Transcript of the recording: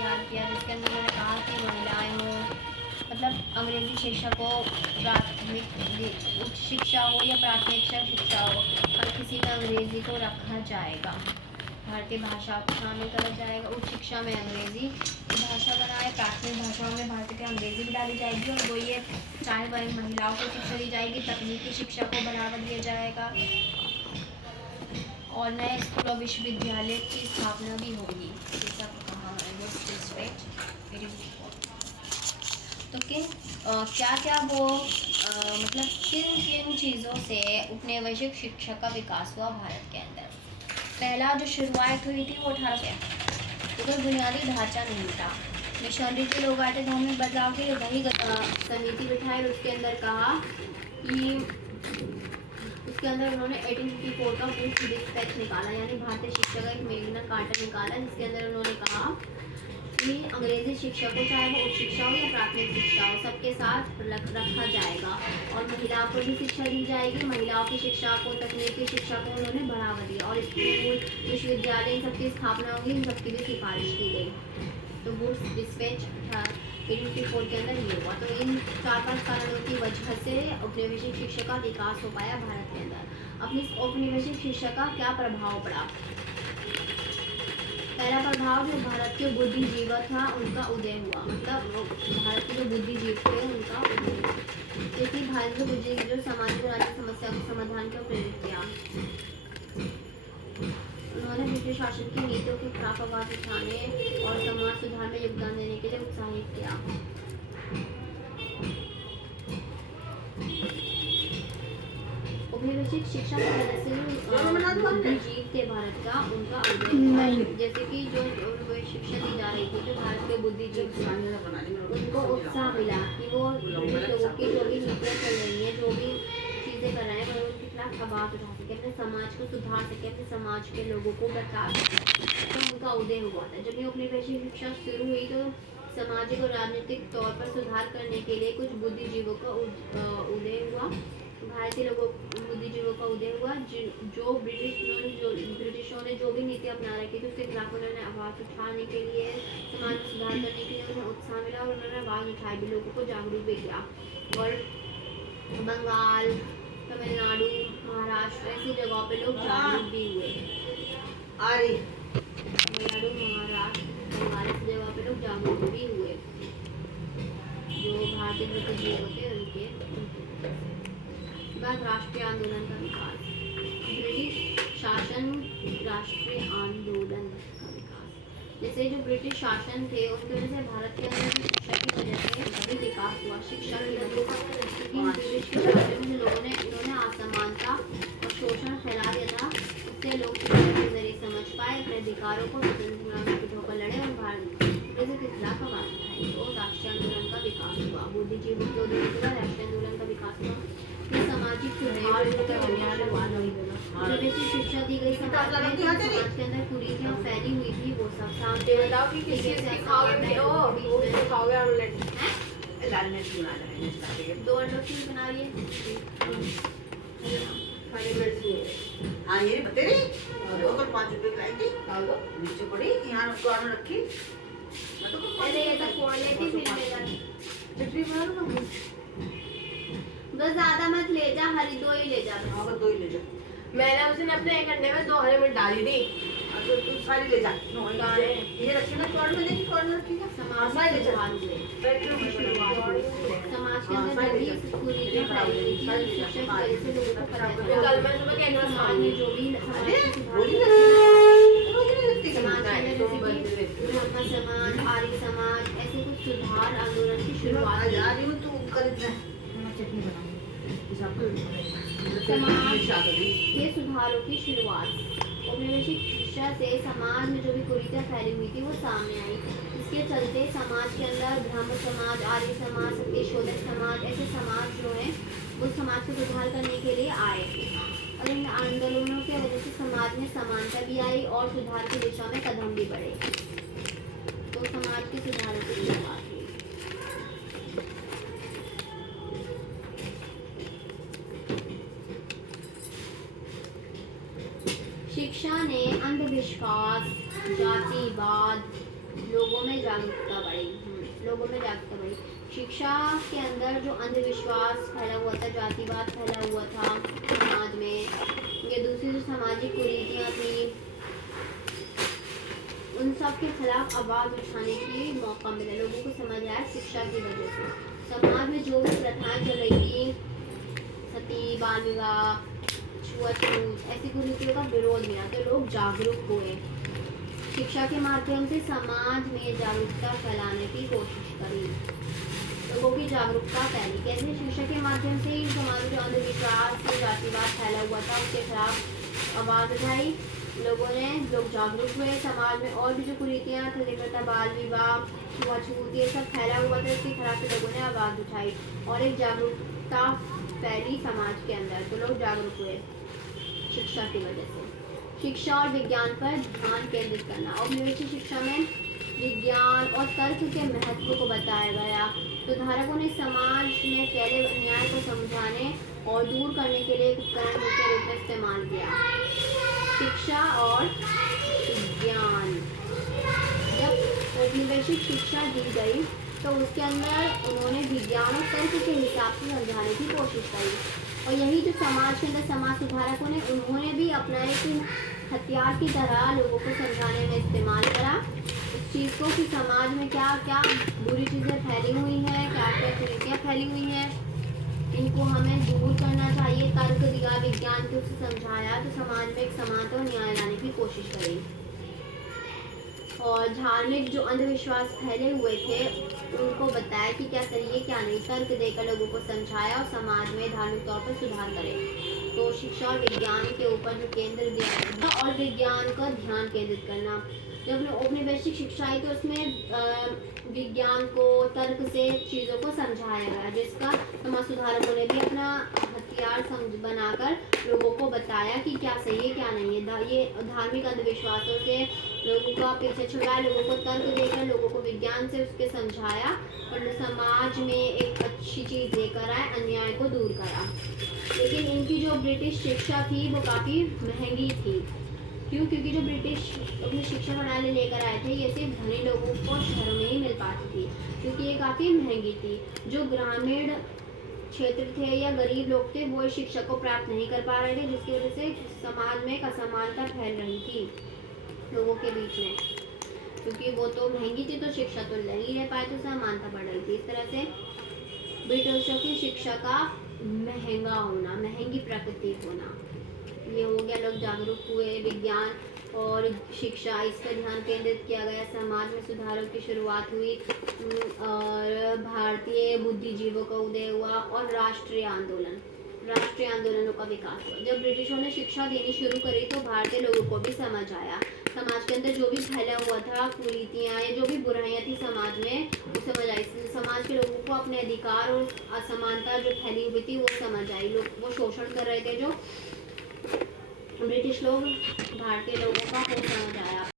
तैयार किया जिसके अंदर उन्होंने कहा कि महिलाएं हो मतलब अंग्रेजी शिक्षा को प्राथमिक उच्च शिक्षा हो या प्राथमिक शिक्षा हो, हर किसी में अंग्रेजी को रखा जाएगा। भारतीय भाषा को शामिल करा जाएगा। उच्च शिक्षा में अंग्रेजी भाषा बनाए, प्राथमिक भाषाओं में भारत की अंग्रेजी भी डाली जाएगी और वो ये चाहे वह महिलाओं को शिक्षा दी जाएगी, तकनीकी शिक्षा को बढ़ावा दिया जाएगा और नए स्कूल और विश्वविद्यालय की स्थापना भी होगी। ये सब कहा है तो क्या क्या वो मतलब किन किन चीज़ों से उपनिवेशिक शिक्षा का विकास हुआ भारत के अंदर। पहला जो शुरुआत हुई थी वो 1800 तो कोई बुनियादी ढांचा नहीं था। मिशनरी के लोग आए थे धर्म में बदलाव के लिए, वही समिति बिठाई और उसके अंदर कहा कि उसके अंदर उन्होंने 1854 का फूड डिस्पैच निकाला, यानी भारतीय शिक्षा का एक मेगना कार्टा निकाला, जिसके अंदर उन्होंने कहा कि अंग्रेजी शिक्षा को चाहे वो उच्च शिक्षा हो या प्राथमिक शिक्षा हो सबके साथ रखा जाएगा और महिलाओं को भी शिक्षा दी जाएगी। महिलाओं की शिक्षा को, तकनीकी शिक्षा को उन्होंने बढ़ावा दिया और स्कूल विश्वविद्यालय इन सबकी स्थापना होगी, इन सबकी भी सिफारिश की गई। तो वुड्स डिस्पैच 1854 के अंदर ये हुआ। तो इन 4-5 कारणों की वजह से औपनिवेशिक शिक्षा का विकास हो पाया भारत के अंदर। अपनी औपनिवेशिक शिक्षा का क्या प्रभाव पड़ा। पहला प्रभाव जो भारत के बुद्धिजीवी था उनका उदय हुआ, मतलब भारत के जो बुद्धिजीवी थे उनका उदय हुआ, क्योंकि भारत के बुद्धिजीवी जो सामाजिक और आर्थिक समस्या के समाधान को प्रेरित किया। उन्होंने ब्रिटिश शासन की नीतियों के खिलाफ आवाज उठाने और समाज सुधार में योगदान देने के लिए उत्साहित किया। औपनिवेशिक शिक्षा की वजह से बुद्धिजीवी थे भारत का उनका उदय, जैसे कि जो शिक्षा दी जा रही थी जो भारत के बुद्धिजीवी उनको उत्साह मिला कि वो ब्रिटिश लोगों की जो भी नीतियाँ चल रही हैं, जो भी चीज़ें कर रहे हैं वो उनके खिलाफ आवाज़ उठा सके, अपने समाज को सुधार सके, अपने समाज के लोगों को बचा सके। तो उनका उदय हुआ था। जब ये औपनिवेशिक शिक्षा शुरू हुई तो सामाजिक और राजनीतिक तौर पर सुधार करने के लिए कुछ बुद्धिजीवों का उदय हुआ। भारतीय लोगों बुद्धिजीवों का उदय हुआ जो ब्रिटिशों ने जो भी नीति अपना रखी थी उसके खिलाफ उन्होंने आवाज़ उठाने के लिए, समाज में सुधार करने के लिए उन्हें उत्साह मिला और उन्होंने आवाज़ उठाई भी, लोगों को जागरूक भी किया। और बंगाल, तमिलनाडु, महाराष्ट्र ऐसी जगहों पे लोग जागरूक भी हुए। तमिलनाडु, महाराष्ट्र, बंगाल ऐसी जगहों पे लोग जागरूक भी हुए जो भारतीय बुद्धिजीवी थे उनके। बाद राष्ट्रीय आंदोलन का विकास। ब्रिटिश शासन राष्ट्रीय आंदोलन का विकास, जैसे जो ब्रिटिश शासन थे उनकी वजह से भारत के अंदर शिक्षा की वजह से भी विकास हुआ। शिक्षा की वजह से ब्रिटिश के शासन में उन्होंने असमानता और शोषण फैला दिया था, उससे लोग शिक्षा के जरिए समझ पाए, अपने अधिकारों को स्वतंत्र होकर लड़े और भारत के खिलाफ आवाज उठाई। तो राष्ट्रीय आंदोलन का विकास हुआ। बुद्धिजीवी के उदय के बाद राष्ट्रीय आंदोलन का विकास हुआ। सामाजिक सुधार शिक्षा दी गई, समाज के अंदर कुरीतियां फैली हुई थी वो सब सामने। दो अंडों की बना रही है। हाँ ये बते रही 5 रुपए लाई थी नीचे पड़ी यहाँ रखी। पहले ये तो फोड़ लेती फिर ले जाती। चटनी बना लो ना, बस ज्यादा मत ले जा, हरी 2 ही ले जा। हाँ बस 2 ही ले जा। मैंने उसने अपने एक अंडे में 2 हरी मिर्च डाली थी। तो तू सारी ले जा। ये रखी ना कॉर्न में, देखी कॉर्न रखी है। समाज ले जा। समाज के अंदर भी कुरीतियां फैली हुई थी, शिक्षा की वजह से लोगों को पता चला। कल मैं सुबह कहने समाज में जो भी समाज के ब्रह्म समाज, आर्य समाज ऐसे कुछ सुधार आंदोलन की शुरुआत समाज के सुधारों की शुरुआत। औपनिवेशिक शिक्षा से समाज में जो भी कुरीतियां फैली हुई थी वो सामने आई। इसके चलते समाज के अंदर ब्राह्मण समाज, आर्य समाज, सत्यशोधक समाज ऐसे समाज जो हैं वो समाज को सुधार करने के लिए आए और इन आंदोलनों की वजह से समाज में समानता भी आई और सुधार की दिशा में कदम भी बढ़े। तो समाज के सुधारों की शुरुआत हुई। शिक्षा ने अंधविश्वास, जातिवाद, लोगों में जागरूकता बढ़ी। लोगों में जागरूकता बढ़ी। शिक्षा के अंदर जो अंधविश्वास फैला हुआ था, जातिवाद फैला हुआ था समाज में, ये दूसरी जो सामाजिक कुरीतियाँ थी, उन सब के खिलाफ आवाज़ उठाने की मौका मिला। लोगों को समझ आया शिक्षा की वजह से। समाज में जो भी प्रथाएं चल रही थी, सती, बाल विवाह, छुआछूत, ऐसी कुरीतियों का विरोध मिला, तो लोग जागरूक हुए। शिक्षा के माध्यम से समाज में जागरूकता फैलाने की कोशिश करी। लोगों की जागरूकता फैली कैसे? शिक्षा के माध्यम से ही समाज में जो अंधविश्वास, जातिवाद फैला हुआ था, उसके खिलाफ आवाज़ उठाई लोगों ने। लोग जागरूक हुए। समाज में और भी जो कुरीतियाँ थी, बाल विवाह, छुआछूत, ये सब फैला हुआ था, इसके खिलाफ लोगों ने आवाज़ उठाई और एक जागरूकता फैली समाज के अंदर, तो लोग जागरूक हुए शिक्षा की वजह से। शिक्षा और विज्ञान पर ध्यान केंद्रित करना। औपनिवेशिक शिक्षा में विज्ञान और तर्क के महत्व को बताया गया। सुधारकों ने समाज में फैले अन्याय को समझाने और दूर करने के लिए एक उपकरण के रूप में इस्तेमाल किया। शिक्षा और विज्ञान। जब औपनिवेशिक शिक्षा दी गई तो उसके अंदर उन्होंने विज्ञान और तर्क के हिसाब से समझाने की कोशिश करी, और यही जो समाज के अंदर समाज सुधारकों ने, उन्होंने भी अपना एक हथियार की तरह लोगों को समझाने में इस्तेमाल करा इस चीज़ को कि समाज में क्या क्या बुरी चीज़ें फैली हुई हैं, क्या क्या कुरीतियाँ फैली हुई हैं, इनको हमें दूर करना चाहिए। तर्क दिया, विज्ञान को उससे समझाया, तो समाज में एक समानता और न्याय लाने की कोशिश करी। और धार्मिक जो अंधविश्वास फैले हुए थे, उनको बताया कि क्या सही है क्या नहीं। तर्क देकर लोगों को समझाया और समाज में धार्मिक तौर पर सुधार करे। तो शिक्षा और विज्ञान के ऊपर जो केंद्र दिया और विज्ञान का ध्यान केंद्रित करना। जब औपनिवेशिक शिक्षा आई तो उसमें विज्ञान को, तर्क से चीज़ों को समझाया गया, जिसका समाज सुधारकों ने भी अपना हथियार बनाकर लोगों को बताया कि क्या सही है क्या नहीं है। ये धार्मिक अंधविश्वासों से लोगों का पीछे छुड़ाया, लोगों को तर्क देकर लोगों को विज्ञान से उसके समझाया और समाज में एक अच्छी चीज़ लेकर आए, अन्याय को दूर करा। लेकिन इनकी जो ब्रिटिश शिक्षा थी वो काफ़ी महंगी थी। क्यों? क्योंकि जो ब्रिटिश अपनी शिक्षा प्रणाली लेकर आए थे, ये सिर्फ धनी लोगों को शहरों में ही मिल पाती थी, क्योंकि ये काफ़ी महंगी थी। जो ग्रामीण क्षेत्र थे या गरीब लोग थे, वो इस शिक्षा को प्राप्त नहीं कर पा रहे थे, जिसकी वजह से समाज में एक असमानता फैल रही थी लोगों के बीच में। क्योंकि वो तो महंगी थी तो शिक्षा तो ले नहीं रह पाए, तो समानता बढ़ रही थी। इस तरह से ब्रिटिशों की शिक्षा का महंगा होना, महंगी प्रकृति होना, ये हो गया। लोग जागरूक हुए। विज्ञान और शिक्षा, इस पर ध्यान केंद्रित किया गया। समाज में सुधारों की शुरुआत हुई और भारतीय बुद्धिजीवों का उदय हुआ और राष्ट्रीय आंदोलनों का विकास हुआ। जब ब्रिटिशों ने शिक्षा देनी शुरू करी तो भारतीय लोगों को भी समझ आया, समाज के अंदर जो भी फैला हुआ था कुरीतियाँ या जो भी बुराइयाँ थी समाज में, वो समझ आई। समाज के लोगों को अपने अधिकार और असमानता जो फैली हुई थी वो समझ आई। लोग वो शोषण कर रहे थे, जो ब्रिटिश लोग भारतीय लोगों का, वो समझ आया।